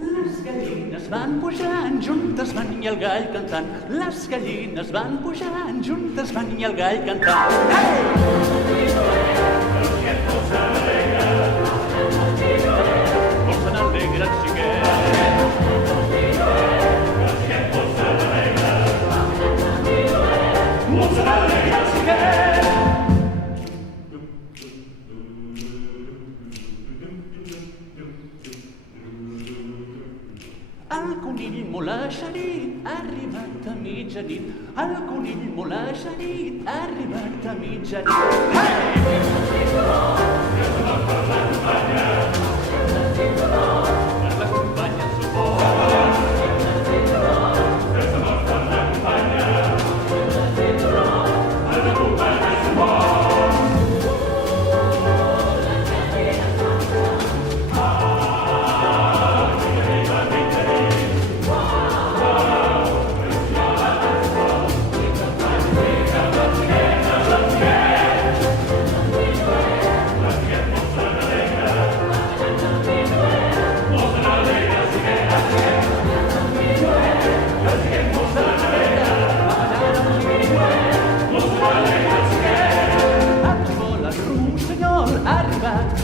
Les gallines van pujant, juntes van i el gall cantant. Les gallines van pujant, juntes van i el gall cantant. Posen alegre el xiquet. El conill molt eixerit ha arribat a mitjanit. El conill molt eixerit ha arribat a mitjanit. L'acompanya el suport.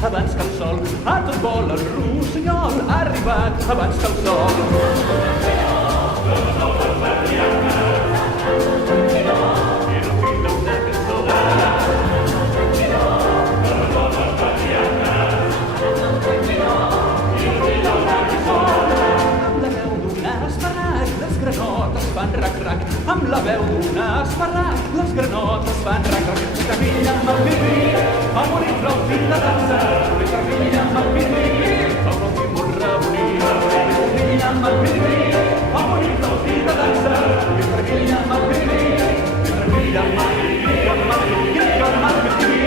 Abans que el sol, a tot vol el rossinyol, ha arribat abans que el sol. Amb la veu d'un esparrac, les granotes fan rac-rac. Amb la veu d'un esparrac, les granotes fan rac-rac. Trevilla amb el pirri, va morir flauti de dansa. Trevilla amb el pirri, va morir molt rebonic. Trevilla amb el pirri, va morir flauti de dansa. Trevilla amb el pirri, trevilla amb el pirri, amb el pirri, amb el pirri.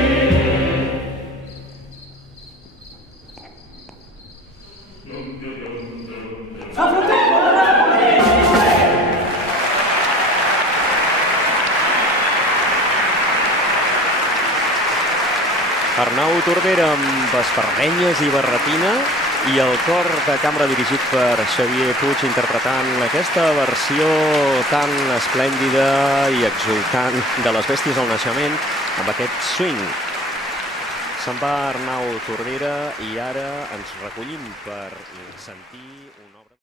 Arnau Tordera amb espardenyes i barretina i el cor de cambra dirigit per Xavier Puig interpretant aquesta versió tan esplèndida i exultant de les bèsties al naixement amb aquest swing. Se'n va Arnau Tordera i ara ens recollim per sentir una obra...